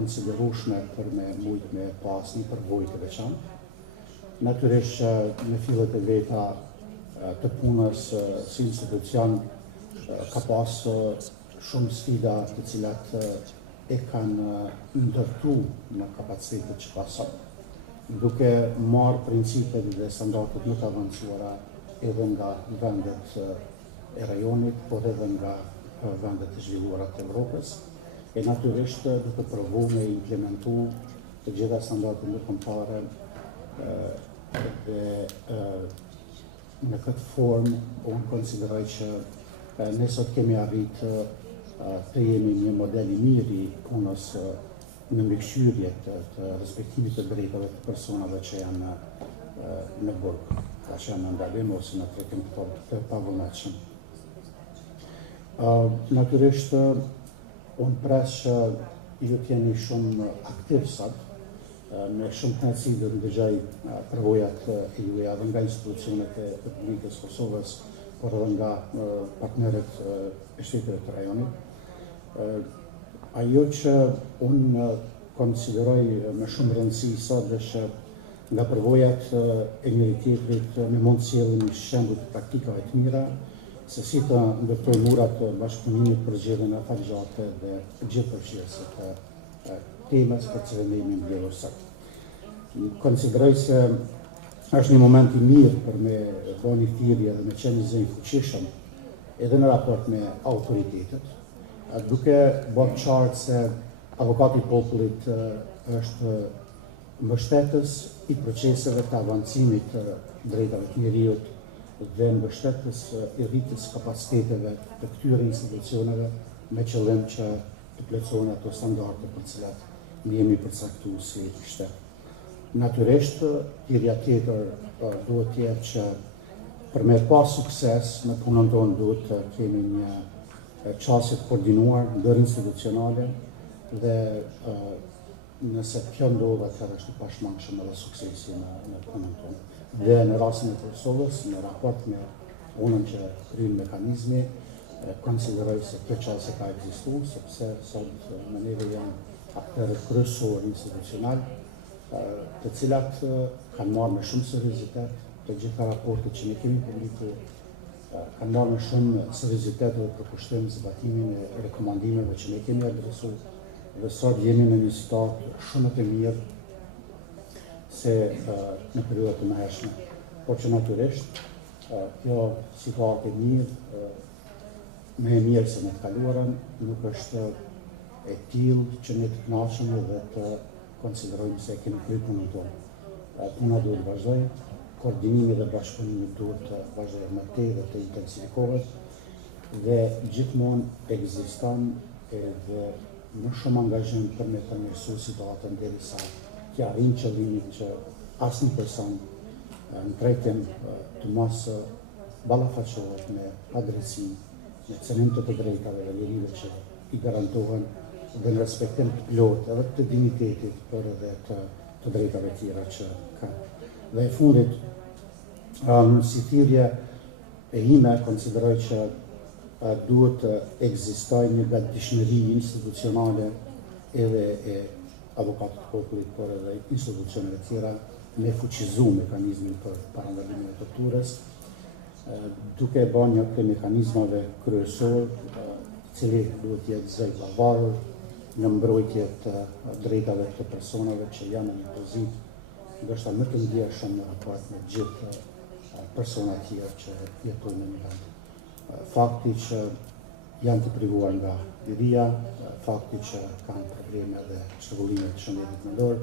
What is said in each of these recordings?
konsiderueshme për me mujt me pas një përvojë të veçantë. Natyrisht që në fillet e veta të punës si institucion ka pas shumë sfida të cilat e kanë ndërtu në kapacitetet që pasot, duke marrë principet dhe standardet më të avancuara edhe nga vendet e rajonit, por edhe nga vendet e zhvilluara të Evropës, e natyrisht duke provu me implementu të gjitha standardet ndërkombëtare dhe në këtë formë unë konsideroj që ne sot kemi arrit të jemi një model i mirë i punës në mbikëqyrje të respektimit të drejtave të personave që janë në burg, që janë në ndalim ose në tretim të pavullnetshëm. Natyrisht unë pres që ju t'jeni shumë aktiv sot, me shumë kënaqësi do të dëgjoj përvojat e juaja edhe nga institucionet e Republikës së Kosovës, por edhe nga partnerët e shteteve të rajonit. Ajo që unë konsideroj me shumë rëndësi sot është që nga përvojat e njëri tjetrit ne mund të sjellim një shembull të praktikave të mira, se si të ndërtojmë murat të bashkëpunimit për zgjedhjen e afatgjate dhe gjithëpërfshirëse të temës për cilën ne jemi mbledhur sot. Konsideroj se është një moment i mirë për me bënë një thirrje dhe me qenë një zënj fuqishëm edhe në raport me autoritetet, duke bërë qartë se Avokati Popullit është mbështetës i proceseve të avancimit të drejtave të njerëzit dhe mbështetës i rritjes kapaciteteve të këtyre institucioneve me qëllim që të plotësohen ato standarde për të cilat ne jemi përcaktuar si shtet. Natyrisht, thirrja tjetër duhet të jetë që për me pas sukses në punën tonë duhet të kemi një qasje të koordinuar ndërinstitucionale dhe nëse kjo ndodh atëherë është i pashmangshëm edhe suksesi në punën tonë. Dhe në rastin e Kosovës, në raport me punën që kryen mekanizmi, konsideroj se kjo qasje ka ekzistuar, sepse sot me neve janë aktorët kryesorë institucional, të cilat kanë marrë me shumë seriozitet të gjitha raportet që ne kemi publikuar, kanë marrë me shumë seriozitet dhe përkushtim zbatimin e rekomandimeve që ne kemi adresuar, dhe sot jemi në një situatë shumë të mirë se në periodat të mëhershme. Por që natyrisht, kjo situatë e mirë, më e mirë se në të kaluarën, nuk është e tillë që ne të kënaqemi dhe të konsiderojmë se kemi kryer punën tonë. Puna duhet të vazhdojë, koordinimi dhe bashkëpunimi duhet të vazhdojë më tej dhe të intensifikohet dhe gjithmonë ekziston edhe më shumë angazhim për me përmirësu situatën derisa të arrijë qëllimin që asnjë person në trajtim të mos ballafaqohet me padrejtësi, me cënim të drejtave dhe lirive që i garantohen dhe në respektim të plotë edhe të dignitetit, por edhe të drejtave tjera që kanë. Dhe e fundit, si thirrje e ime konsideroj që duhet të ekzistojë një gatishmëri institucionale edhe e Avokatit Popullit, por edhe institucioneve tjera me fuqizu mekanizmin për parandalimin e torturës, duke bërë një të mekanizmave kryesor, cili duhet të jetë zëj pavarur në mbrojtje të drejtave të personave që janë në një pozitë ndoshta më të ndjeshëm në raport me gjithë persona tjerë që jetojnë në një vend. Fakti që janë të privuar nga liria, fakti që kanë probleme dhe shërbullime të shëndetit mendor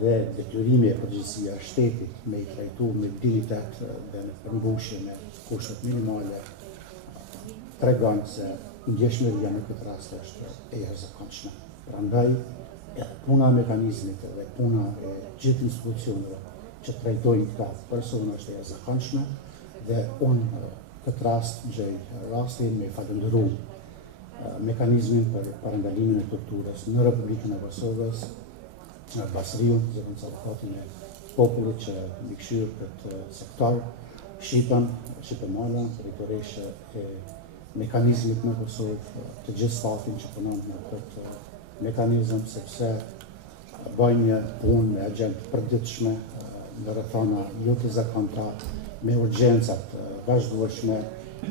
dhe detyrimi e përgjegjësia e shtetit me i trajtu me dignitet dhe në përmbushje me kushtet minimale tregon se ndjeshmëria në këtë rast është e jashtëzakonshme. Prandaj edhe puna e mekanizmit dhe puna e gjithë institucioneve që trajtojnë këta persona është e jashtëzakonshme dhe unë këtë rast gjej rastin me falëndëru mekanizmin për parandalimin e torturës në Republikën e Kosovës, në Basriu, zëvendës Avokatin e Popullit që mbikëqyr këtë sektor, Shqipëmala, drejtoreshë e mekanizmit në Kosovë, të gjithë stafin që punon në këtë mekanizëm sepse bëjmë një punë me agent përditshme në rrethana jo të zakonta, me urgjencat vazhdueshme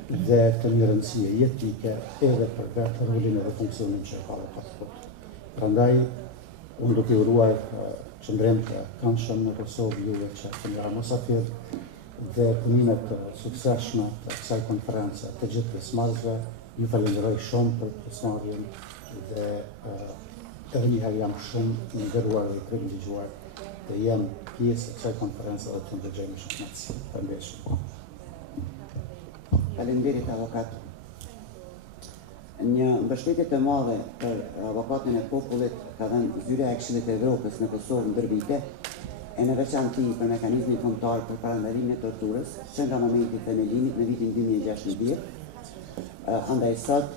dhe të një rëndësie jetike edhe për vetë rolin dhe funksionin që ka avokati. Prandaj, unë duke uruar qëndrim të këndshëm në Kosovë juve që keni ra mosafir dhe punimet suksesshme të kësaj konference të gjithë pjesëmarrësve, ju falenderoj shumë për pjesëmarrjen dhe edhe njëherë jam shumë i nderuar dhe i privilegjuar të jem pjesë e kësaj konference dhe të ndërgjej me shumë kënaqësi. Faleminderit shumë. Faleminderit avokat. Një mbështetje të madhe për avokatin e Popullit ka dhënë zyra e Këshillit të Evropës në Kosovë ndër vite, e në veçanti për mekanizmin kombëtar për parandalimin e torturës, që nga momenti i themelimit në vitin 2016. Andaj sot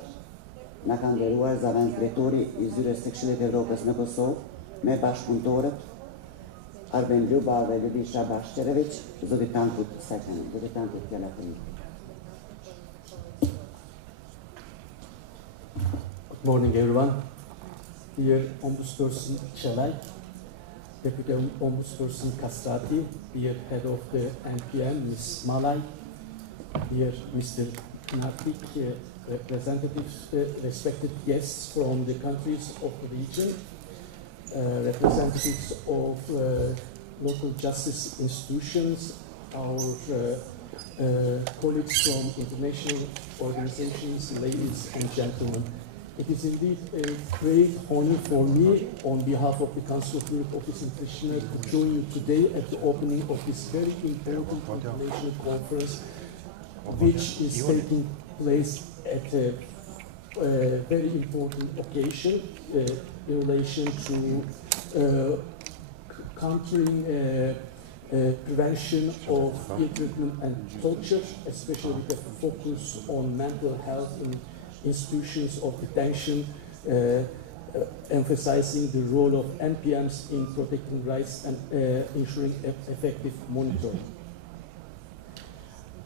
na ka nderuar zëvendës drejtori i zyrës së Këshillit të Evropës në Kosovë me bashkëpunëtorët Arben Ljuba dhe Ljubisha Bashkërević, zotitantut Sekhen, zotitantut Tjelatin. Good morning, everyone. Dear Ombudsperson Çelay, Deputy Ombudsperson Kastrati, dear Head of the NPM, Ms. Malay, dear Mr. Nartik, representatives, respected guests from the countries of the region, representatives of local justice institutions, our colleagues from international organizations, ladies and gentlemen. It is indeed a great honor for me, on behalf of the Council of Europe Office in Pristina, to join you today at the opening of this very important international conference, which is taking place at a very important occasion in relation to countering prevention of ill treatment and torture, especially with a focus on mental health in institutions of detention, emphasizing the role of NPMs in protecting rights and ensuring effective monitoring.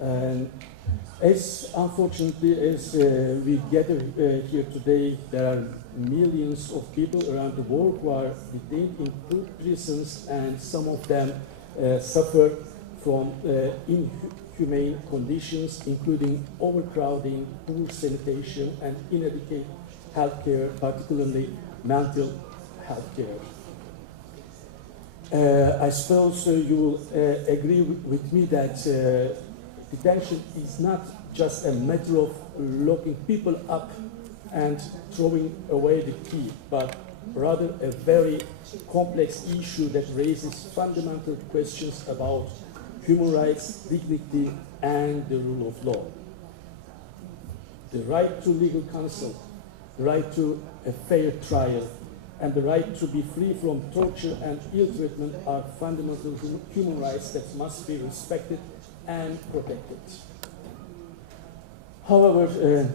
And as unfortunately as we gather here today, there are millions of people around the world who are detained in prisons, and some of them suffer from inhumane conditions, including overcrowding, poor sanitation, and inadequate healthcare, particularly mental health care. I suppose you will agree with me that detention is not just a matter of locking people up and throwing away the key, but rather a very complex issue that raises fundamental questions about human rights, dignity, and the rule of law. The right to legal counsel, the right to a fair trial, and the right to be free from torture and ill treatment are fundamental human rights that must be respected and protected. However,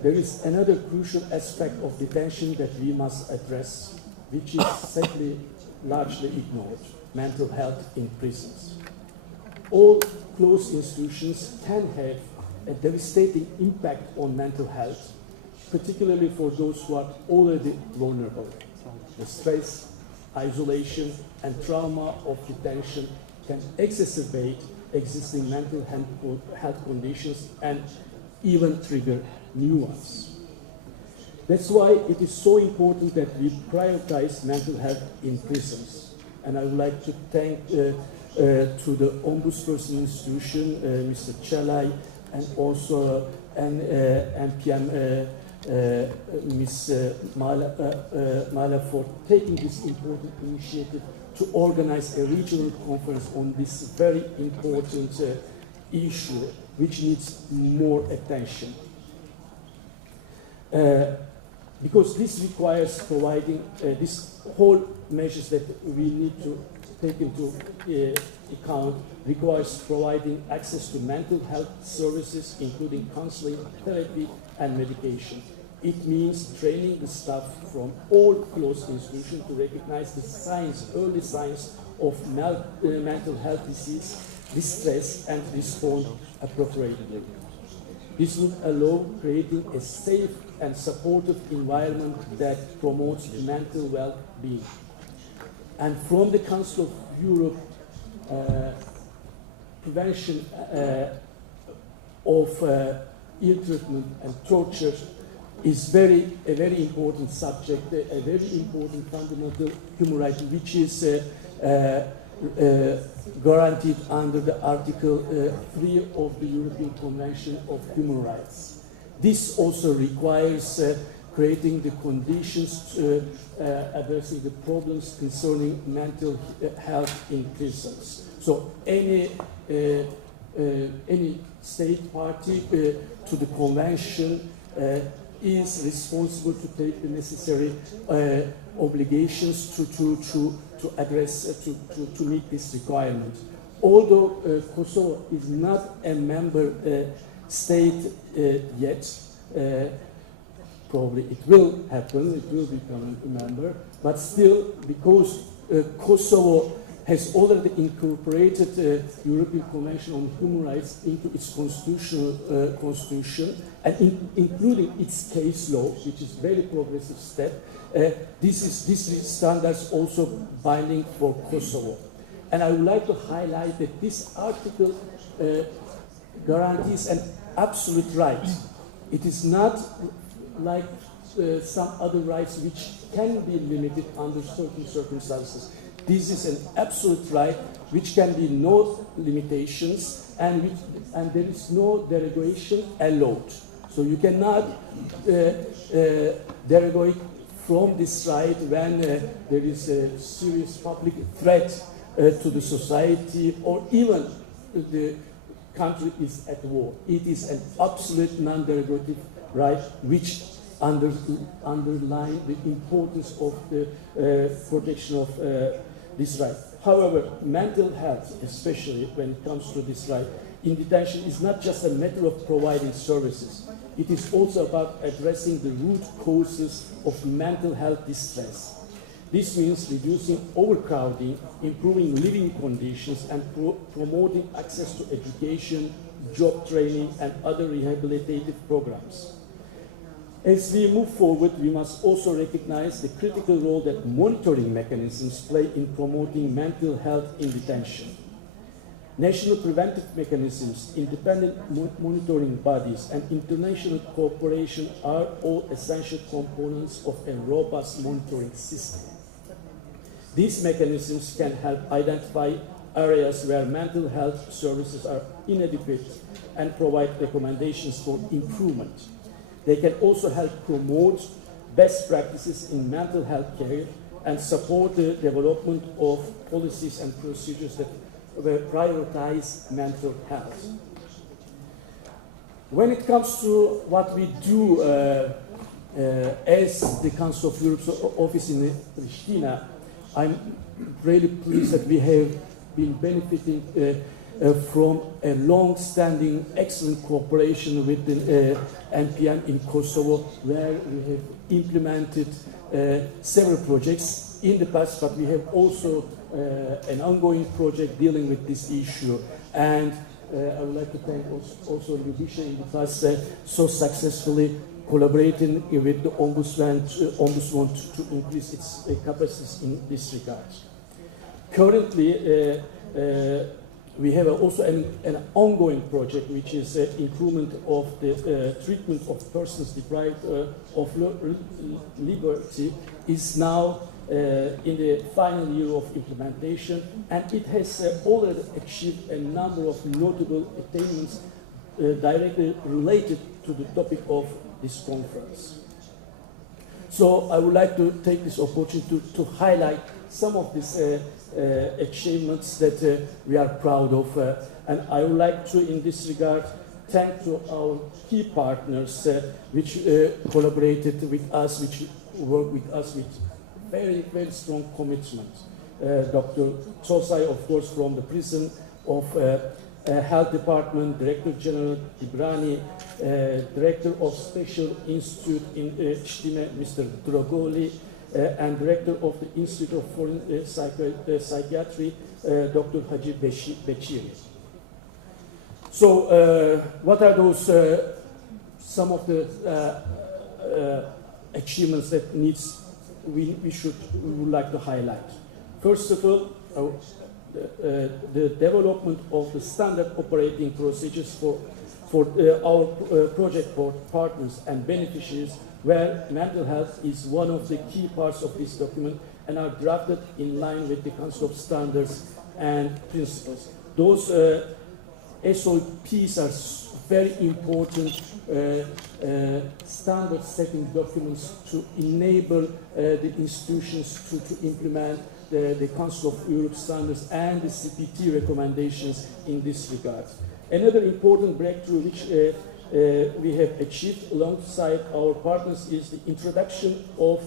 there is another crucial aspect of detention that we must address, which is sadly largely ignored: mental health in prisons. All closed institutions can have a devastating impact on mental health, particularly for those who are already vulnerable. The stress, isolation, and trauma of detention can exacerbate existing mental health conditions and even trigger new ones. That's why it is so important that we prioritize mental health in prisons. And I would like to thank to the Ombudsperson institution, Mr. Çelay, and also NPM Ms. Mala for taking this important initiative to organize a regional conference on this very important issue, which needs more attention. Because this requires providing this whole measures that we need to take into account requires providing access to mental health services, including counseling, therapy, and medication. It means training the staff from all closed institutions to recognize the signs, early signs of mental health disease, distress, and respond appropriately. This would allow creating a safe and supportive environment that promotes mental well-being. And from the Council of Europe, prevention of ill treatment and torture is a very important subject, a very important fundamental human right, which is guaranteed under the Article 3 of the European Convention of Human Rights. This also requires creating the conditions to addressing the problems concerning mental health in prisons. So any state party to the convention is responsible to take the necessary obligations to address, to meet this requirement. Although Kosovo is not a member state yet, probably it will happen, it will become a member, but still, because Kosovo has already incorporated the European Convention on Human Rights into its constitution, and including its case law, which is a very progressive step, these standards also binding for Kosovo. And I would like to highlight that this article guarantees an absolute right. It is not like some other rights which can be limited under certain circumstances. This is an absolute right which can be no limitations and there is no derogation allowed. So you cannot derogate from this right when there is a serious public threat to the society or even the country is at war. It is an absolute non-derogative right which underline the importance of the protection of this right. However, mental health, especially when it comes to this right, in detention is not just a matter of providing services. It is also about addressing the root causes of mental health distress. This means reducing overcrowding, improving living conditions, and promoting access to education, job training, and other rehabilitative programs. As we move forward, we must also recognize the critical role that monitoring mechanisms play in promoting mental health in detention. National preventive mechanisms, independent monitoring bodies, and international cooperation are all essential components of a robust monitoring system. These mechanisms can help identify areas where mental health services are inadequate and provide recommendations for improvement. They can also help promote best practices in mental health care and support the development of policies and procedures that prioritize mental health. When it comes to what we do as the Council of Europe's office in Pristina, I'm really pleased that we have been benefiting from a long-standing excellent cooperation with the NPM in Kosovo, where we have implemented several projects in the past, but we have also an ongoing project dealing with this issue. And I would like to thank also Ljubisha in the past so successfully collaborating with the Ombudsman to increase its capacities in this regard. Currently, we have also an ongoing project, which is improvement of the treatment of persons deprived of liberty, is now in the final year of implementation, and it has already achieved a number of notable attainments directly related to the topic of this conference. So I would like to take this opportunity to highlight some of these achievements that we are proud of, and I would like to, in this regard, thank to our key partners which collaborated with us, which work with us with very, very strong commitment. Dr. Tosay, of course, from the prison of Health Department, Director General Ibrani, Director of Special Institute in Pristina, Mr. Drogoli, and Director of the Institute of Foreign Psychiatry, Dr. Haji Bechiri. So, what are those some of the achievements that we would like to highlight. First of all, the development of the standard operating procedures for our project partners and beneficiaries, where mental health is one of the key parts of this document and are drafted in line with the Council of Standards and Principles. Those SOPs are very important standard-setting documents to enable the institutions to implement the Council of Europe standards and the CPT recommendations in this regard. Another important breakthrough which we have achieved alongside our partners is the introduction of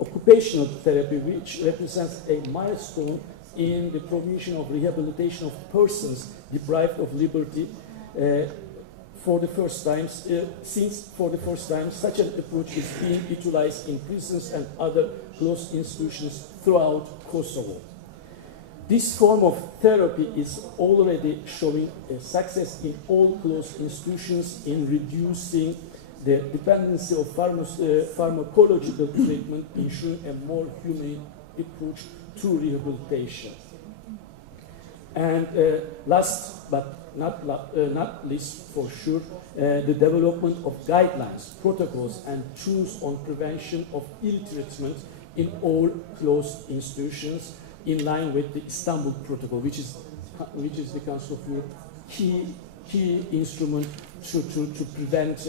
occupational therapy, which represents a milestone in the provision of rehabilitation of persons deprived of liberty for the first time, such an approach is being utilized in prisons and other closed institutions throughout Kosovo. This form of therapy is already showing a success in all closed institutions in reducing the dependency of pharmacological treatment, ensuring a more humane approach to rehabilitation. And last but not least, for sure, the development of guidelines, protocols, and tools on prevention of ill treatment in all closed institutions, in line with the Istanbul Protocol, which is the Council of Europe key instrument to prevent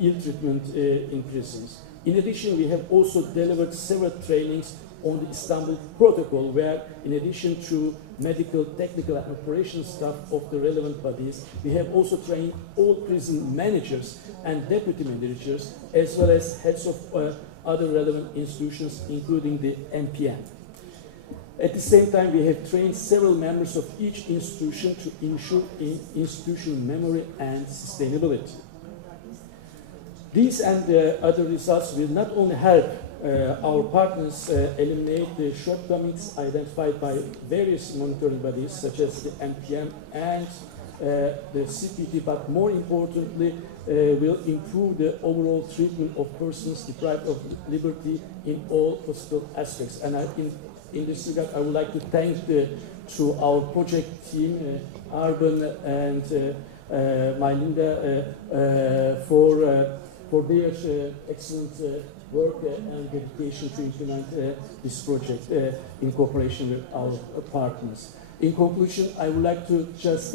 ill treatment in prisons. In addition, we have also delivered several trainings on the Istanbul Protocol, where in addition to medical, technical, and operational staff of the relevant bodies, we have also trained all prison managers and deputy managers, as well as heads of other relevant institutions, including the MPN. At the same time, we have trained several members of each institution to ensure institutional memory and sustainability. These and other results will not only help our partners eliminate the shortcomings identified by various monitoring bodies, such as the MPM and the CPT, but more importantly, will improve the overall treatment of persons deprived of liberty in all possible aspects. And in this regard, I would like to thank to our project team, Arben and Mylinda, for their excellent work and dedication to implement this project in cooperation with our partners. In conclusion, I would like to just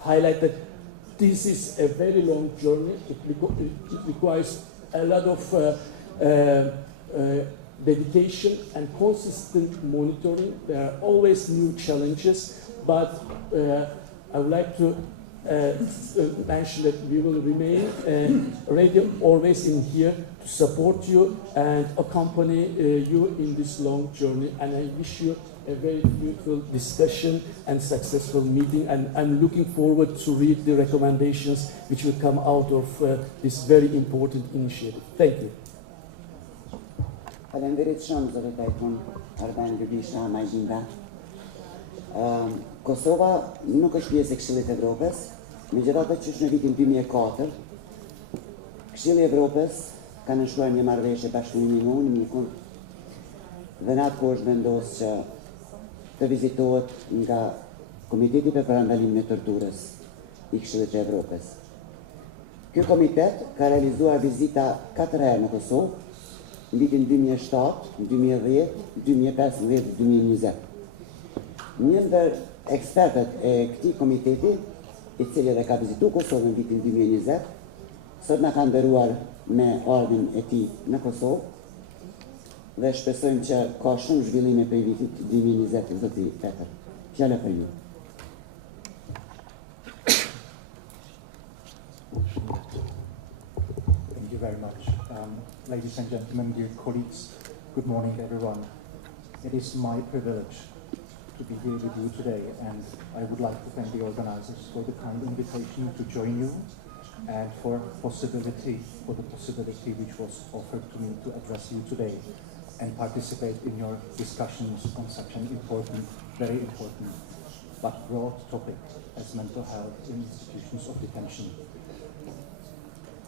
highlight that this is a very long journey. It requires a lot of dedication and consistent monitoring. There are always new challenges, but I would like to mention that we will remain ready always in here to support you and accompany you in this long journey. And I wish you a very fruitful discussion and successful meeting. And I'm looking forward to read the recommendations which will come out of this very important initiative. Thank you. Faleminderit shumë zëri Tajfun, Arben Lybisha, Majlinda. Kosova nuk është pjesë e Këshillit të Evropës, megjithatë që në vitin 2004, Këshilli i Evropës ka nënshkruar një marrëveshje bashkëpunimi me UNMIK-un dhe në atë kohë është vendosur që të vizitohet nga Komiteti për Parandalimin e Torturës i Këshillit të Evropës. Ky komitet ka realizuar vizita 4 herë në Kosovë, në vitin 2007, 2010, 2015 dhe 2020. Një ndër ekspertët e këtij komiteti, i cili edhe ka vizitu Kosovën në vitin 2020, sot na ka nderuar me ardhin e tij në Kosovë dhe shpresojmë që ka shumë zhvillime për vitin 2020 zoti Petër. Fjala për ju. Thank you very much. Ladies and gentlemen, dear colleagues, good morning everyone. It is my privilege to be here with you today, and I would like to thank the organizers for the kind invitation to join you and for the possibility which was offered to me to address you today and participate in your discussions on such an important, very important, but broad topic as mental health in institutions of detention.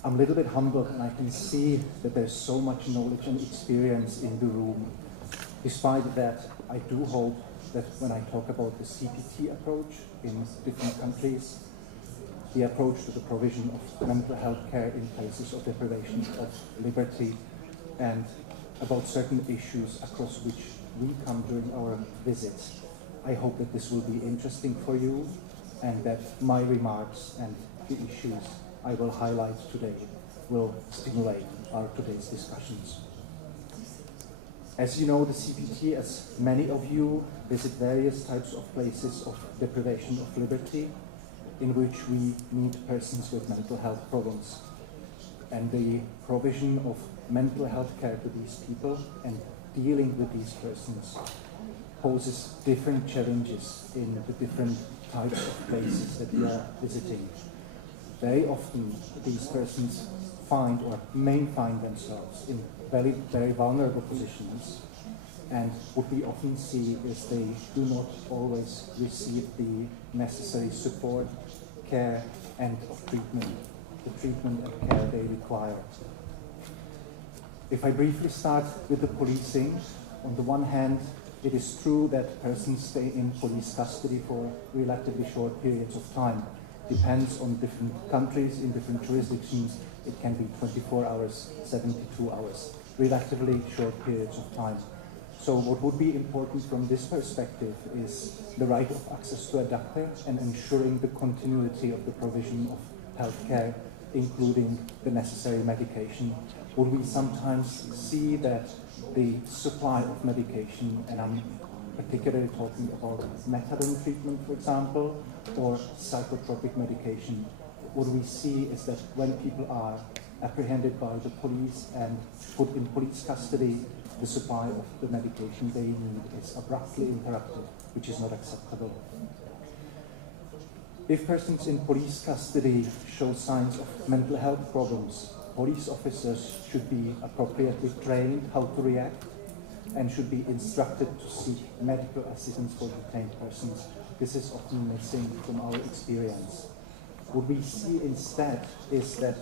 I'm a little bit humbled, and I can see that there's so much knowledge and experience in the room. Despite that, I do hope that when I talk about the CPT approach in different countries, the approach to the provision of mental health care in cases of deprivation of liberty, and about certain issues across which we come during our visits, I hope that this will be interesting for you, and that my remarks and the issues I will highlight today will stimulate our today's discussions. As you know, the CPT, as many of you, visit various types of places of deprivation of liberty in which we meet persons with mental health problems. And the provision of mental health care to these people and dealing with these persons poses different challenges in the different types of places that we are visiting. Very often these persons find or may find themselves in very vulnerable positions, and what we often see is they do not always receive the necessary support, care, and the treatment and care they require. If I briefly start with the policing, on the one hand, it is true that persons stay in police custody for relatively short periods of time. Depends on different countries, in different jurisdictions, it can be 24 hours, 72 hours, relatively short periods of time. So what would be important from this perspective is the right of access to a doctor and ensuring the continuity of the provision of healthcare, including the necessary medication. Would we sometimes see that the supply of medication, and I'm particularly talking about methadone treatment, for example, or psychotropic medication, what we see is that when people are apprehended by the police and put in police custody, the supply of the medication they need is abruptly interrupted, which is not acceptable. If persons in police custody show signs of mental health problems, police officers should be appropriately trained how to react and should be instructed to seek medical assistance for detained persons. This is often missing from our experience. What we see instead is that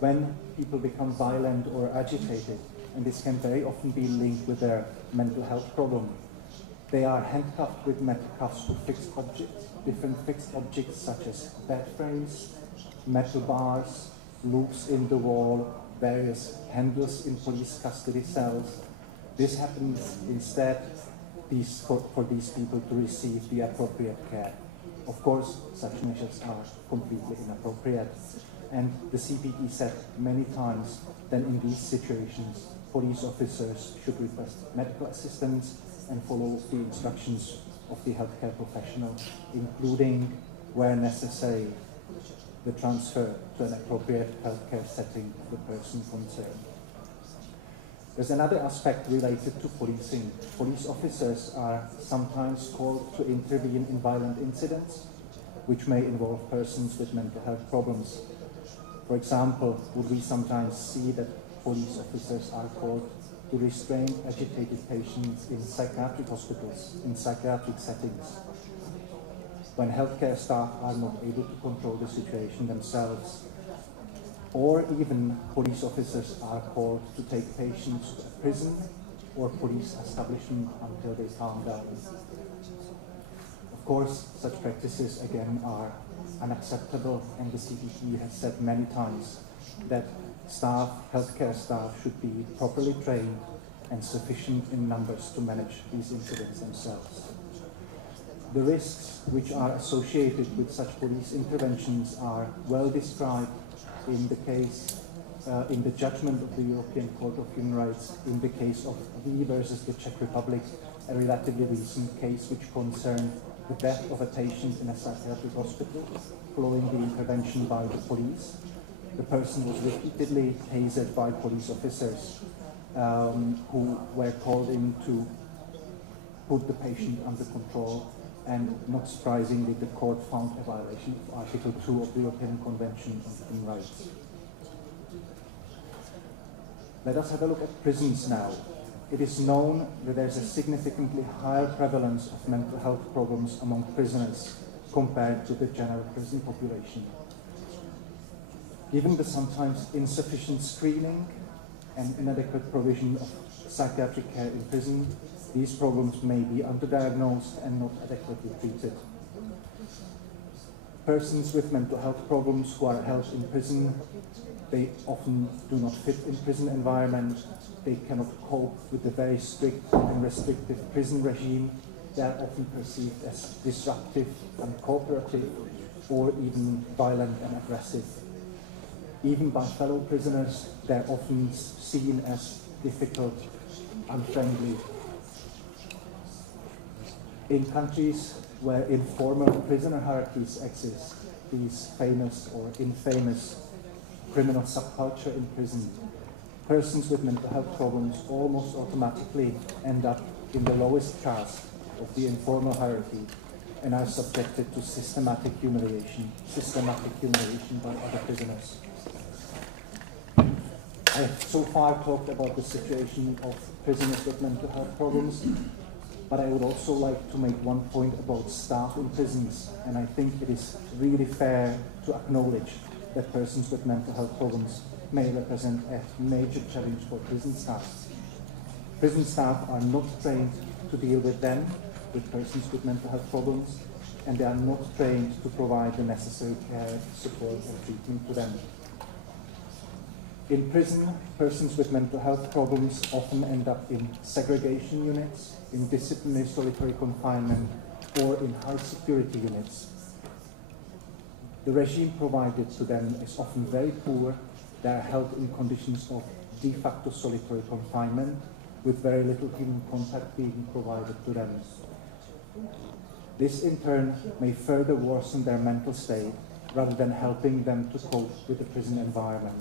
when people become violent or agitated, and this can very often be linked with their mental health problem, they are handcuffed with metal cuffs to fixed objects, different fixed objects such as bed frames, metal bars, loops in the wall, various handles in police custody cells. This happens instead for these people to receive the appropriate care. Of course, such measures are completely inappropriate. And the CPT said many times that in these situations, police officers should request medical assistance and follow the instructions of the healthcare professional, including, where necessary, the transfer to an appropriate healthcare setting of the person concerned. There's another aspect related to policing. Police officers are sometimes called to intervene in violent incidents, which may involve persons with mental health problems. For example, would we sometimes see that police officers are called to restrain agitated patients in psychiatric hospitals, in psychiatric settings, when healthcare staff are not able to control the situation themselves? Or even police officers are called to take patients to a prison or police establishment until they calm down. Of course, such practices again are unacceptable, and the CPT has said many times that staff, healthcare staff, should be properly trained and sufficient in numbers to manage these incidents themselves. The risks which are associated with such police interventions are well described in the case, in the judgment of the European Court of Human Rights in the case of V versus the Czech Republic, a relatively recent case which concerned the death of a patient in a psychiatric hospital following the intervention by the police. The person was repeatedly tasered by police officers who were called in to put the patient under control, and not surprisingly, the court found a violation of Article 2 of the European Convention on Human Rights. Let us have a look at prisons now. It is known that there is a significantly higher prevalence of mental health problems among prisoners compared to the general prison population. Given the sometimes insufficient screening and inadequate provision of psychiatric care in prison, these problems may be underdiagnosed and not adequately treated. Persons with mental health problems who are held in prison, they often do not fit in prison environment. They cannot cope with the very strict and restrictive prison regime. They are often perceived as disruptive, uncooperative, or even violent and aggressive. Even by fellow prisoners, they are often seen as difficult, unfriendly. In countries where informal prisoner hierarchies exist, these famous or infamous criminal subculture in prison, persons with mental health problems almost automatically end up in the lowest caste of the informal hierarchy and are subjected to systematic humiliation by other prisoners. I have so far talked about the situation of prisoners with mental health problems, but I would also like to make one point about staff in prisons, and I think it is really fair to acknowledge that persons with mental health problems may represent a major challenge for prison staff. Prison staff are not trained to deal with persons with mental health problems, and they are not trained to provide the necessary care, support, and treatment to them. In prison, persons with mental health problems often end up in segregation units, in disciplinary solitary confinement, or in high security units. The regime provided to them is often very poor. They are held in conditions of de facto solitary confinement, with very little human contact being provided to them. This in turn may further worsen their mental state rather than helping them to cope with the prison environment.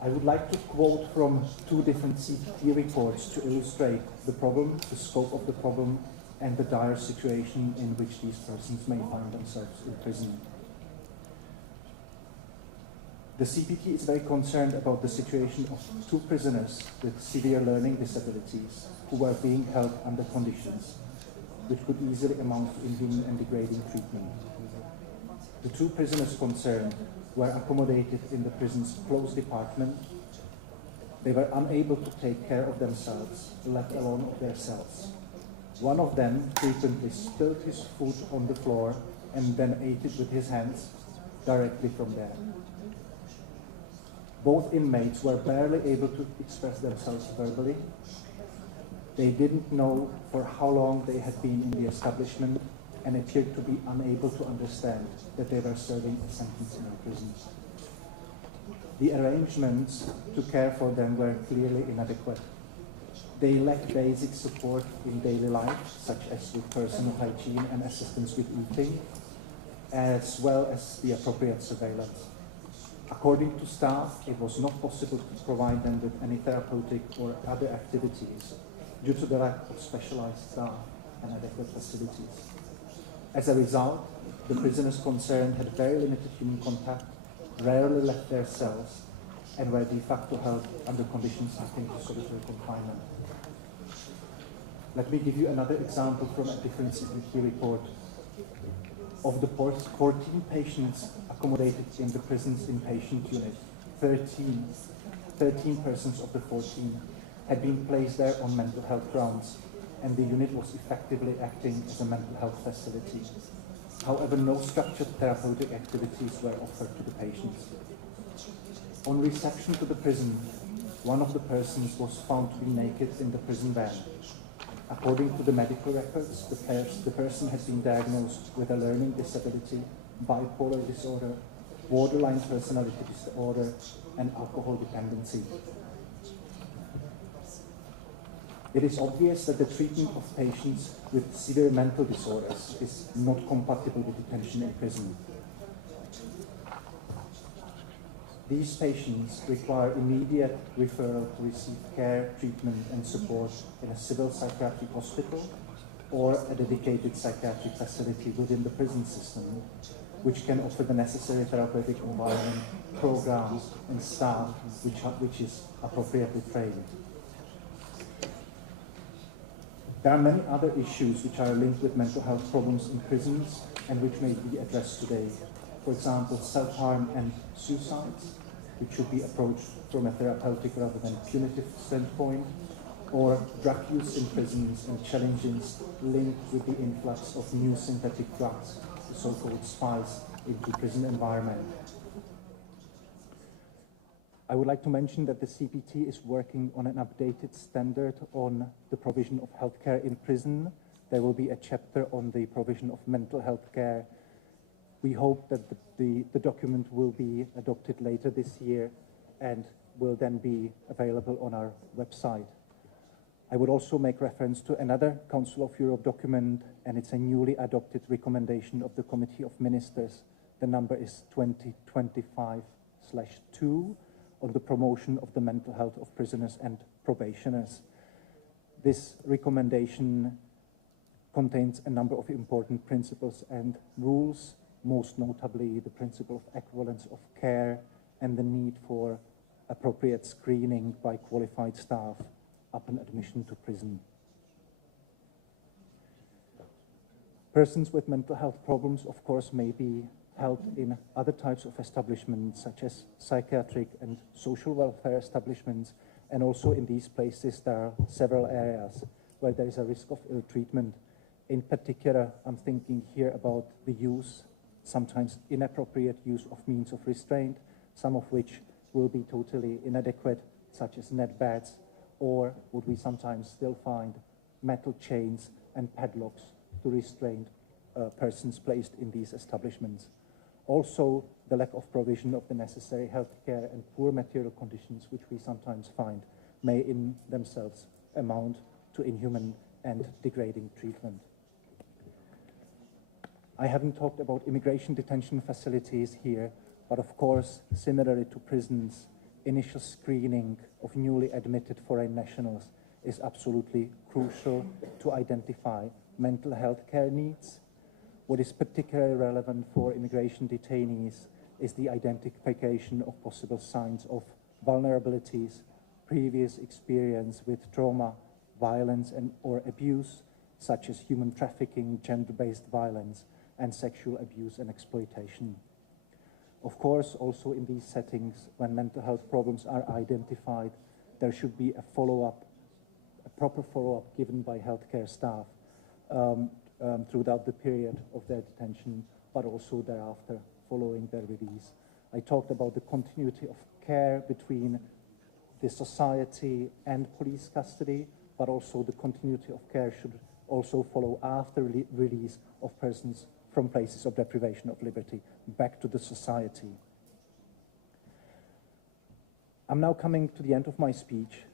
I would like to quote from two different CPT reports to illustrate the problem, the scope of the problem, and the dire situation in which these persons may find themselves in prison. The CPT is very concerned about the situation of two prisoners with severe learning disabilities who were being held under conditions which could easily amount to inhuman and degrading treatment. The two prisoners concerned were accommodated in the prison's closed department. They were unable to take care of themselves, let alone of their cells. One of them frequently spilled his food on the floor and then ate it with his hands directly from there. Both inmates were barely able to express themselves verbally. They didn't know for how long they had been in the establishment and appeared to be unable to understand that they were serving a sentence in a prison. The arrangements to care for them were clearly inadequate. They lacked basic support in daily life, such as with personal hygiene and assistance with eating, as well as the appropriate surveillance. According to staff, it was not possible to provide them with any therapeutic or other activities due to the lack of specialized staff and adequate facilities. As a result, the prisoners concerned had very limited human contact, rarely left their cells, and were de facto held under conditions akin to solitary confinement. Let me give you another example from a different CPT report. Of the 14 patients accommodated in the prison's inpatient unit, 13 persons of the 14 had been placed there on mental health grounds, and the unit was effectively acting as a mental health facility. However, no structured therapeutic activities were offered to the patients. On reception to the prison, one of the persons was found to be naked in the prison van. According to the medical records, the person has been diagnosed with a learning disability, bipolar disorder, borderline personality disorder, and alcohol dependency. It is obvious that the treatment of patients with severe mental disorders is not compatible with detention in prison. These patients require immediate referral to receive care, treatment, and support in a civil psychiatric hospital or a dedicated psychiatric facility within the prison system, which can offer the necessary therapeutic environment, programs, and staff which is appropriately trained. There are many other issues which are linked with mental health problems in prisons and which may be addressed today. for example, self-harm and suicides, which should be approached from a therapeutic rather than punitive standpoint, or drug use in prisons and challenges linked with the influx of new synthetic drugs, the so-called spice, into prison environment. I would like to mention that the CPT is working on an updated standard on the provision of healthcare in prison. There will be a chapter on the provision of mental health care. We hope that the document will be adopted later this year and will then be available on our website. I would also make reference to another Council of Europe document, and it's a newly adopted recommendation of the Committee of Ministers. The number is 2025/2 on the promotion of the mental health of prisoners and probationers. This recommendation contains a number of important principles and rules, most notably the principle of equivalence of care and the need for appropriate screening by qualified staff upon admission to prison. Persons with mental health problems, of course, may be held in other types of establishments, such as psychiatric and social welfare establishments, and also in these places there are several areas where there is a risk of ill treatment. In particular, I'm thinking here about the use, sometimes inappropriate use of means of restraint, some of which will be totally inadequate, such as net beds, or would we sometimes still find metal chains and padlocks to restrain persons placed in these establishments. Also, the lack of provision of the necessary health care and poor material conditions, which we sometimes find, may in themselves amount to inhuman and degrading treatment. I haven't talked about immigration detention facilities here, but of course, similarly to prisons, initial screening of newly admitted foreign nationals is absolutely crucial to identify mental health care needs. What is particularly relevant for immigration detainees is the identification of possible signs of vulnerabilities, previous experience with trauma, violence or abuse, such as human trafficking, gender-based violence, and sexual abuse and exploitation. Of course, also in these settings, when mental health problems are identified, there should be a follow-up, a proper follow-up given by healthcare staff throughout the period of their detention, but also thereafter, following their release. I talked about the continuity of care between the society and police custody, but also the continuity of care should also follow after release of persons from places of deprivation of liberty back to the society. I'm now coming to the end of my speech,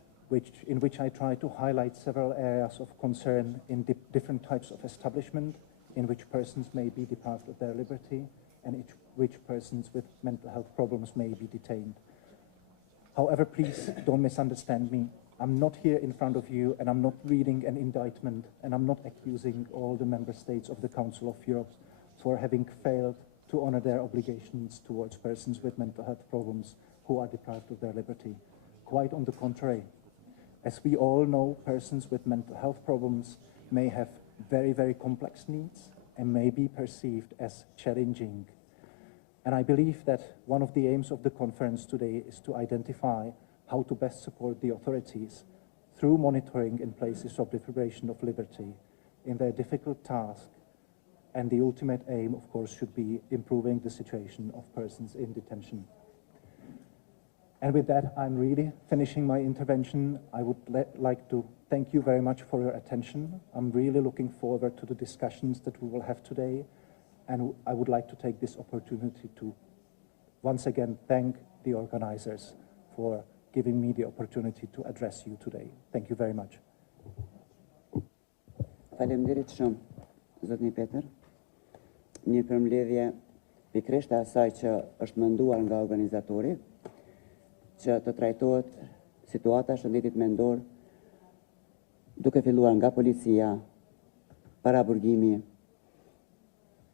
in which I try to highlight several areas of concern in different types of establishment in which persons may be deprived of their liberty and which persons with mental health problems may be detained. However, please don't misunderstand me. I'm not here in front of you and I'm not reading an indictment and I'm not accusing all the member states of the Council of Europe for having failed to honor their obligations towards persons with mental health problems who are deprived of their liberty. Quite on the contrary. As we all know, persons with mental health problems may have very, very complex needs and may be perceived as challenging. And I believe that one of the aims of the conference today is to identify how to best support the authorities through monitoring in places of deprivation of liberty in their difficult task. And the ultimate aim, of course, should be improving the situation of persons in detention. And with that, I'm really finishing my intervention. I would like to thank you very much for your attention. I'm really looking forward to the discussions that we will have today. And I would like to take this opportunity to once again thank the organizers for giving me the opportunity to address you today. Thank you very much. Faleminderit shumë, Zotni Peter. Një përmbledhje pikërisht e asaj që është menduar nga organizatori, që të trajtohet situata shëndetit mendor duke filluar nga policia, paraburgimi,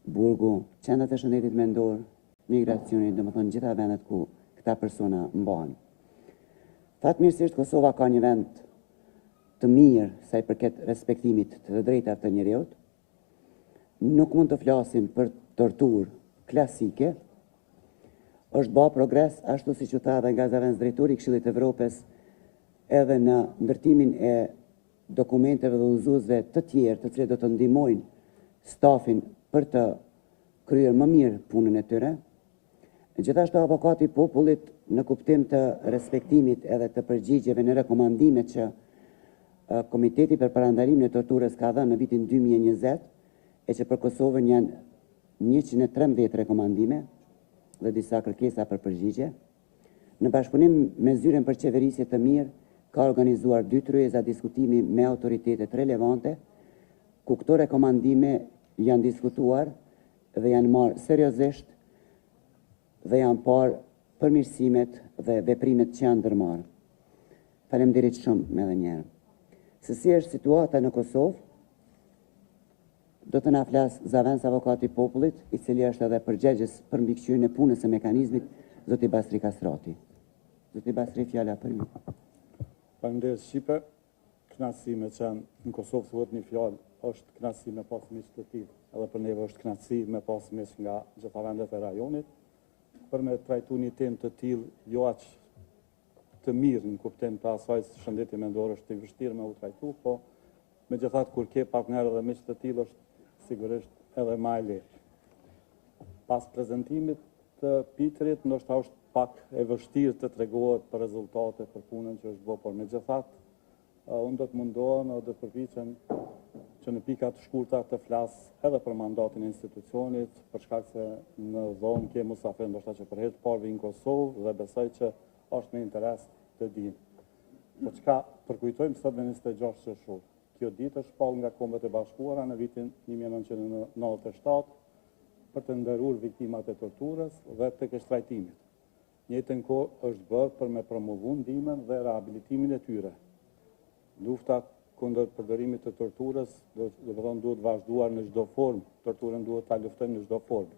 burgu, qendrat e shëndetit mendor, migracioni, domethënë gjitha vendet ku këta persona mbahen. Fatmirësisht Kosova ka një vend të mirë sa i përket respektimit të drejtave të njerëzit. Nuk mund të flasim për torturë klasike, është bërë progres, ashtu si që tha dhe nga zëvendës drejtori i Këshillit të Evropës, edhe në ndërtimin e dokumenteve dhe udhëzuesve të tjerë, të cilët do të ndihmojnë stafin për të kryer më mirë punën e tyre. Gjithashtu avokati i popullit në kuptim të respektimit edhe të përgjigjeve në rekomandimet që Komiteti për parandalimin e torturës ka dhënë në vitin 2020 e që për Kosovën janë 113 rekomandime dhe disa kërkesa për përgjigje. Në bashkëpunim me Zyrën për Qeverisje të Mirë ka organizuar 2 tryeza diskutimi me autoritetet relevante, ku këto rekomandime janë diskutuar dhe janë marrë seriozisht dhe janë parë përmirësimet dhe veprimet që janë ndërmarrë. Faleminderit shumë me edhe një herë. Se si është situata në Kosovë, do të na flasë zëvendës avokati i popullit, i cili është edhe përgjegjës për mbikëqyrjen e punës së mekanizmit, zoti Basri Kastrati. Zoti Basri, fjala për ju. Faleminderit Shqipe, kënaqësi me qenë në Kosovë thuhet një fjalë, është kënaqësi me pas miq të tillë, edhe për neve është kënaqësi me pas miq nga gjitha vendet e rajonit, për me trajtu një temë të tillë jo aq të mirë në kuptim të asaj se shëndeti mendor është i vështirë me u trajtu, po megjithatë kur ke partnerë dhe miq të tillë është sigurisht edhe më e lehtë. Pas prezantimit të Pitrit, ndoshta është pak e vështirë të tregohet për rezultate për punën që është bërë, por megjithatë unë do të mundohem edhe do të përpiqem që në pika të shkurta të flas edhe për mandatin e institucionit, për shkak se në dhomë ke musafir ndoshta që për herë të parë në Kosovë dhe besoj që është me interes të dinë. Po çka përkujtojmë sot në 26 qershor. Kjo ditë është shpall nga Kombet e Bashkuara në vitin 1997 për të nderuar viktimat e torturës dhe të shtrajtimit. Njëjtën kohë është bërë për me promovu ndihmën dhe rehabilitimin e tyre. Lufta kundër përdorimit të torturës duhet vazhduar në çdo formë. Torturën duhet ta luftojmë në çdo formë.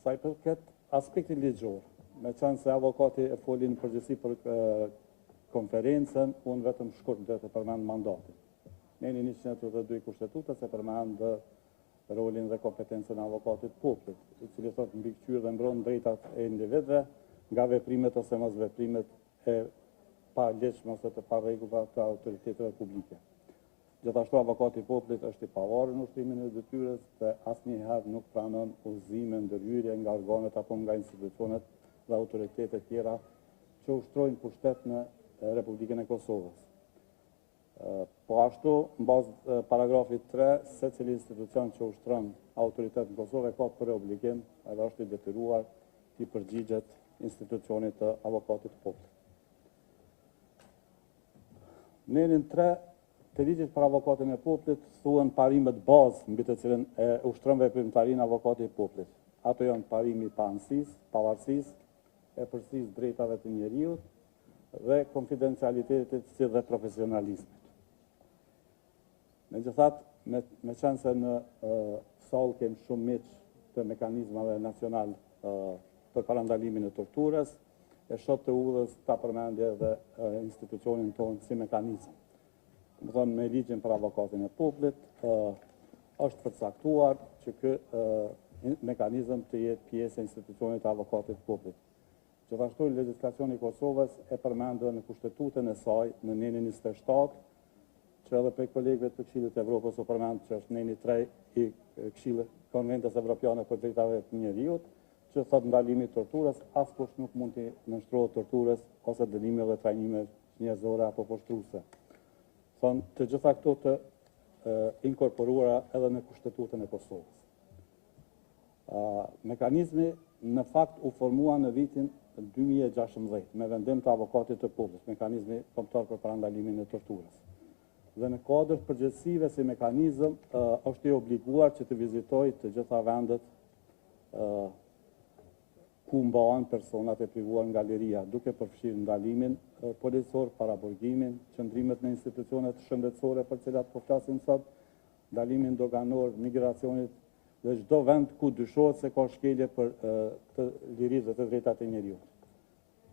Sa i përket aspektit ligjor, me qenë se avokati e foli në përgjithësi për konferencën, unë vetëm shkurt do të përmend mandatin. Neni 182 kushtetutës e përmend rolin dhe kompetencën e avokatit popullit, i cili thotë mbikëqyr dhe mbron drejtat e individëve nga veprimet ose mosveprimet e palegjshme ose të parregullta të autoriteteve publike. Gjithashtu avokati i popullit është i pavarur në ushtrimin e detyrës dhe asnjëherë nuk pranon udhëzime ndërhyrje nga organet apo nga institucionet dhe autoritetet tjera që ushtrojnë pushtet në Republikën e Kosovës. Po ashtu, në bazë paragrafit 3, secili institucion që ushtron autoritet në Kosovë ka për obligim edhe është i detyruar të përgjigjet institucionit të avokatit popullit. Në nenin 3 të ligjit për avokatin e popullit thuhen parimet bazë mbi të cilën e ushtron veprimtarinë avokati i popullit. Ato janë parimi i paanësisë, pavarësisë, e përgjithësisë drejtave të njerëzit dhe konfidencialitetit si dhe profesionalizmit. Megjithatë, me qenë se në sallë kemi shumë miq të mekanizmave nacional për parandalimin e torturës, e shoh të udhës ta përmendje edhe institucionin tonë si mekanizëm. Më thonë, me ligjin për avokatin e popullit, është përcaktuar që ky mekanizëm të jetë pjesë e institucionit të avokatit të popullit. Gjithashtu, legjislacioni i Kosovës e përmend në kushtetutën e saj në nenin 27, që edhe për kolegëve të Këshillit të Evropës u përmend që është neni 3 i Këshillit Konventës Evropiane për drejtat e njerëzit, që thot ndalimi i torturës, askush nuk mund të nënshtrohet torturës ose dënimeve dhe trajnimeve njerëzore apo poshtruese. Thonë të gjitha këto të inkorporuara edhe në kushtetutën e Kosovës. Mekanizmi në fakt u formua në vitin 2016 me vendim të avokatit të popullit, mekanizmi kombëtar për parandalimin e torturës. Dhe në kuadër përgjithësive si mekanizëm është i obliguar që të vizitojë të gjitha vendet ku mbahen personat e privuar nga liria, duke përfshirë ndalimin policor, paraburgimin, qëndrimet në institucionet shëndetësore për cilat po flasim sot, ndalimin doganor, migracionit dhe çdo vend ku dyshohet se ka shkelje për të lirisë dhe të drejtat e njerëzit.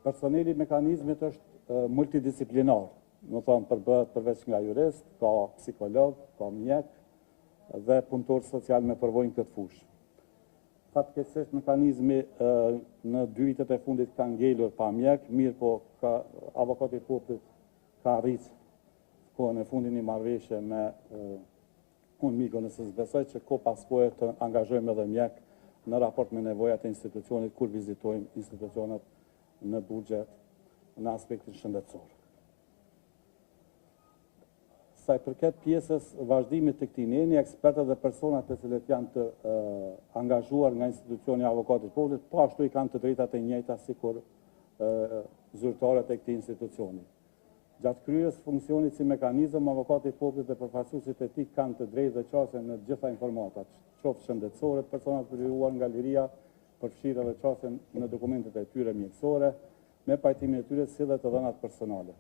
Personeli i mekanizmit është multidisiplinar, më thonë përbëhet përveç nga jurist, ka psikolog, ka mjek, dhe punëtor social me përvojnë këtë fushë. Fatkeqësisht mekanizmi në 2 vitet e fundit ka ngelur pa mjek, mirë po Avokati Popullit ka arritë kohën e fundit një marrëveshje me unë miku nëse s'besoj që ko pas kohë të angazhojmë edhe mjek në raport me nevojat e institucionit kur vizitojmë institucionet në budget në aspektin shëndetësor. Sa i përket pjesës vazhdimit të këtij neni, ekspertët dhe personat të cilët janë të angazhuar nga institucioni i Avokatit Popullit, po ashtu i kanë të drejtat e njëjta sikur zyrtarët e këtij institucioni. Gjatë kryerjes funksionit si mekanizëm, Avokati i Popullit dhe përfaqësuesit e tij kanë të drejtë dhe qasje në të gjitha informatat, qoftë shëndetësore, personat privuar nga liria, përfshirë edhe qasjen në dokumentet e tyre mjekësore, me pajtimin e tyre si dhe të dhënat personale.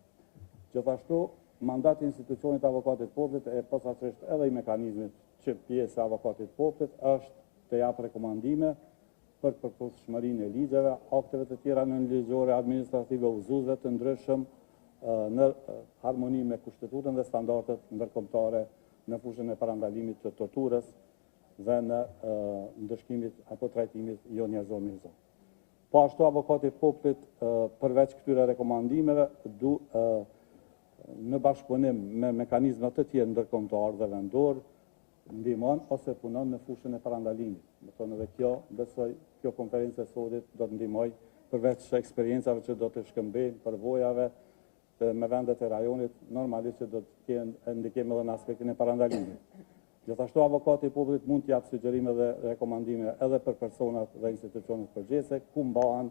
Gjithashtu, mandati i institucionit Avokatit Popullit e posaçërisht edhe i mekanizmit që pjesë e Avokatit Popullit është të japë rekomandime për përputhshmërinë e ligjeve, akteve të tjera nënligjore, administrative, udhëzuesve të ndryshëm në harmoni me kushtetutën dhe standardet ndërkombëtare në fushën e parandalimit të torturës dhe në ndëshkimit apo trajtimit jo njerëzor. Po ashtu Avokati i Popullit përveç këtyre rekomandimeve në bashkëpunim me mekanizmat të tjerë ndërkombëtar dhe vendor ndihmon ose punon në fushën e parandalimit. Do thonë edhe kjo konferencë e sodit do të ndihmoj përveç eksperiencave që do të shkëmbejnë përvojave me vendet e rajonit, normalisht që do të kenë ndikim edhe në aspektin e parandalimit. Gjithashtu Avokati i Popullit mund të japë sugjerime dhe rekomandime edhe për personat dhe institucionet përgjithëse ku mbahen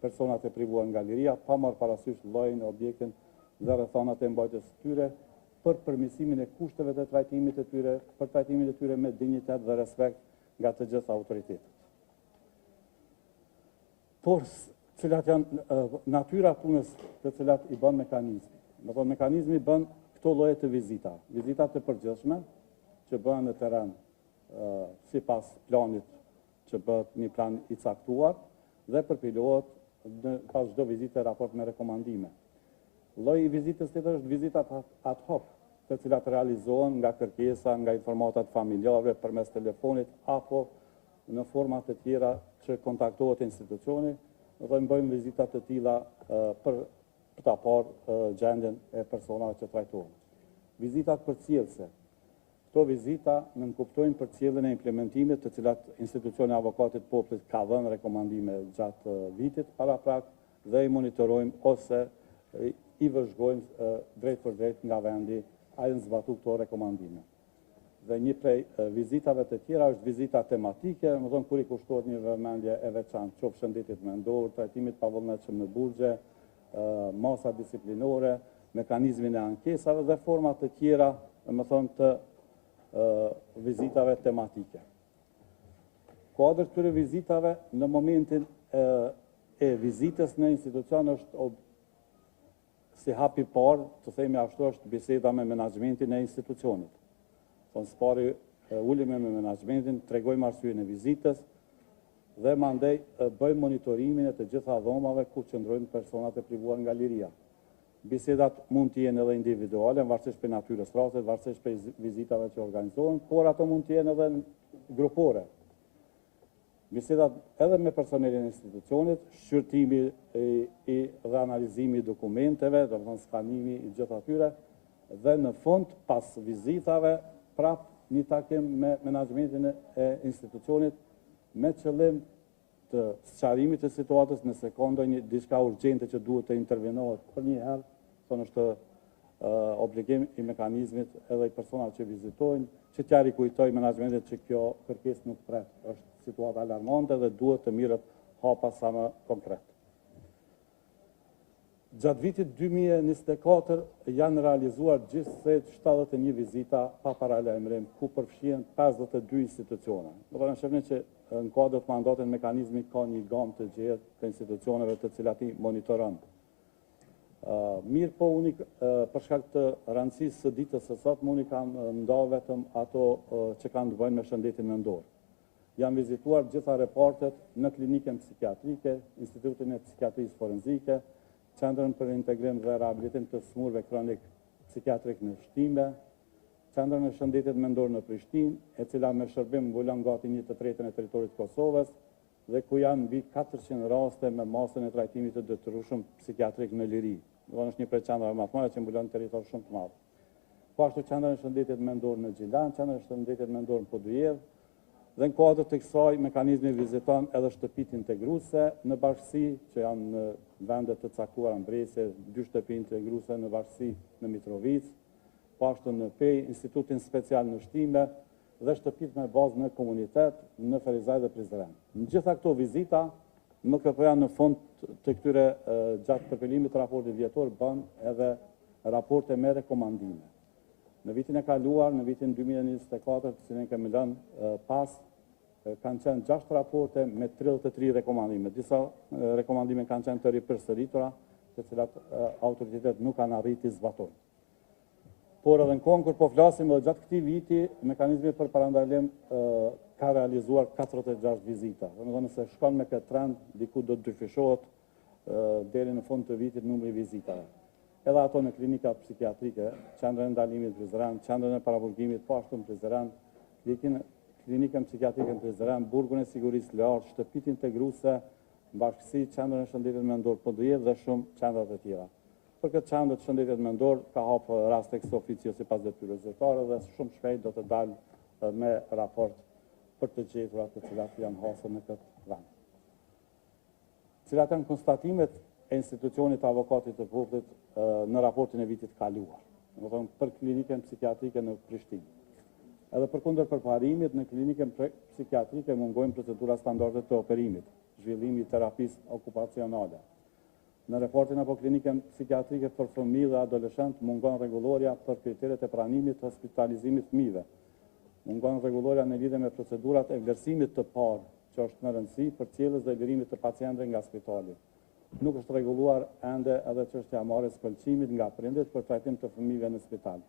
personat e privuar nga liria, pa marrë parasysh llojin, objektin dhe rrethonat e mbajtjes së tyre për përmirësimin e kushteve të trajtimit të tyre, për trajtimin e tyre me dinjitet dhe respekt nga të gjitha autoritetet. Por cilat janë natyra punës të cilat i bën mekanizmi. Do thonë mekanizmi bën këto lloje të vizita të përgjithshme që bëhen në terren sipas planit që bëhet një plan i caktuar dhe përpilohet pas çdo vizite raport me rekomandime. Lloji i vizitës tjetër është vizitat ad hoc, të cilat realizohen nga kërkesa, nga informatat familjare përmes telefonit apo në forma të tjera që kontaktohet institucioni dhe bëjmë vizita të tilla për ta parë gjendjen e personave që trajtohen. Vizitat përcjellëse. Këto vizita nënkuptojnë përcjelljen e implementimit të cilat institucioni Avokatit Popullit ka dhënë rekomandime gjatë vitit paraprak dhe i monitorojmë ose i vëzhgojmë drejt për drejt nga vendi a janë zbatuar këto rekomandime. Dhe një prej vizitave të tjera është vizita tematike, më thonë kur i kushtohet një vëmendje e veçantë, qoftë shëndetit mendor, trajtimit pavullnetshëm në burgje, masa disiplinore, mekanizmin e ankesave dhe forma të tjera, më thonë të vizitave tematike. Kuadër këtyre vizitave në momentin e vizitës në institucion është si hapi parë, të themi ashtu, është biseda me menaxhmentin e institucionit. Tonë spari ulime me menaxhmentin, tregojmë arsyeën e vizitës dhe mandej bëjmë monitorimin e të gjitha dhomave ku qëndrojnë personat e privuar nga liria. Bisedat mund të jenë edhe individuale, varësisht për natyrës rastit, varësisht për vizitave që organizohen, por ato mund të jenë edhe grupore. Bisedat edhe me personelin e institucionit, shqyrtimi dhe analizimi i dokumenteve, do të thonë skanimi i gjitha tyre, dhe në fund pas vizitave prap një takim me menaxhmentin e institucionit me qëllim të sqarimit të situatës nëse ka ndonjë diçka urgjente që duhet të intervenohet për një herë, thonë është obligim i mekanizmit edhe i personave që vizitojnë, që t'ja rikujtoj menaxhmentit që kjo kërkesë nuk pret, është situatë alarmante dhe duhet të mirët hapa sa më konkret. Gjatë vitit 2024 janë realizuar gjithsesi 71 vizita pa paralajmërim, ku përfshihen 52 institucione. Do të shihni që në kuadër të mandatit mekanizmi ka një gamë të gjerë të institucioneve të cilat i monitoron. Mirë po unik për shkak të rëndësisë së ditës së sotme unik kam nda vetëm ato që kanë të bëjnë me shëndetin mendor. Janë vizituar gjitha reportet në klinikën psikiatrike, Institutin e Psikiatrisë Forenzike, Qendrën për Integrim dhe Rehabilitim të Smurve Kronik Psikiatrik në Shtime, qendrën e shëndetit mendor në Prishtinë, e cila me shërbim mbulon gati 1/3 e territorit të Kosovës dhe ku janë mbi 400 raste me masën e trajtimit të detyrueshëm psikiatrik në Liri. Do është një prej qendrave më të mëdha që mbulon territor shumë të madh. Po ashtu qendrën e shëndetit mendor në Gjilan, qendrën e shëndetit mendor në Popullit, dhe në kuadër të kësaj mekanizmi viziton edhe shtëpitë integruese në bashkësi që janë në vende të caktuara në Bresë, 2 shtëpi integruese në bashkësi në Mitrovic, po ashtu në Pej, Institutin Special në Shtime dhe shtëpitë me bazë në komunitet në Ferizaj dhe Prizren. Në gjitha këto vizita, MKP-ja në fund të këtyre gjatë përpillimit të raportit vjetor bën edhe raporte me rekomandime. Në vitin e kaluar, në vitin 2024, të cilin kemi lënë pas, kanë qenë 6 raporte me 33 rekomandime. Disa rekomandime kanë qenë të ripërsëritura, të cilat autoritetet nuk kanë arriti zbatojnë. Por edhe në kohën kur po flasim edhe gjatë këtij viti, mekanizmi për parandalim ka realizuar 46 vizita. Domethënë se shkon me këtë trend, diku do të dyfishohet deri në fund të vitit numri i vizitave. Edhe ato në klinika psikiatrike, qendrën e ndalimit Prizren, qendrën e paraburgimit, po ashtu në Prizren, klinikën psikiatrike në Prizren, burgun e sigurisë lartë, shtëpitë integruese, bashkësi, qendrën e shëndetit mendor Popullit dhe shumë qendra të tjera. Për këtë qendër të shëndetit mendor ka hapë rast ex officio sipas detyrës zyrtare dhe shumë shpejt do të dalë me raport për të gjeturat të cilat janë hasur në këtë vend. Cilat janë konstatimet e institucionit Avokatit të Popullit në raportin e vitit kaluar, domethënë për klinikën psikiatrike në Prishtinë. Edhe përkundër përparimit, në klinikën psikiatrike mungojnë procedura standarde të operimit, zhvillimi i terapisë okupacionale. Në raportin apo klinikën psikiatrike për fëmijë dhe adoleshent mungon rregulloria për kriteret e pranimit të hospitalizimit fëmijëve. Mungon rregulloria në lidhje me procedurat e vlerësimit të parë, që është në rëndësi për cilës dhe lirimit të pacientëve nga spitali. Nuk është rregulluar ende edhe çështja e marrjes shkëlqimit nga prindërit për trajtim të fëmijëve në spital.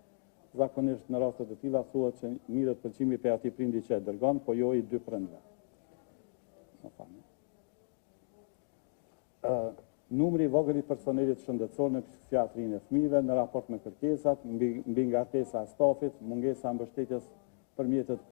Zakonisht në raste të tilla thuhet që mirët shkëlqimi pe atij prindi që e dërgon, po jo i 2 prindve. Numri i vogël i personelit shëndetësor në psikiatrinë e fëmijëve në raport me kërkesat, mbi ngarkesa e stafit, mungesa e mbështetjes për mjetet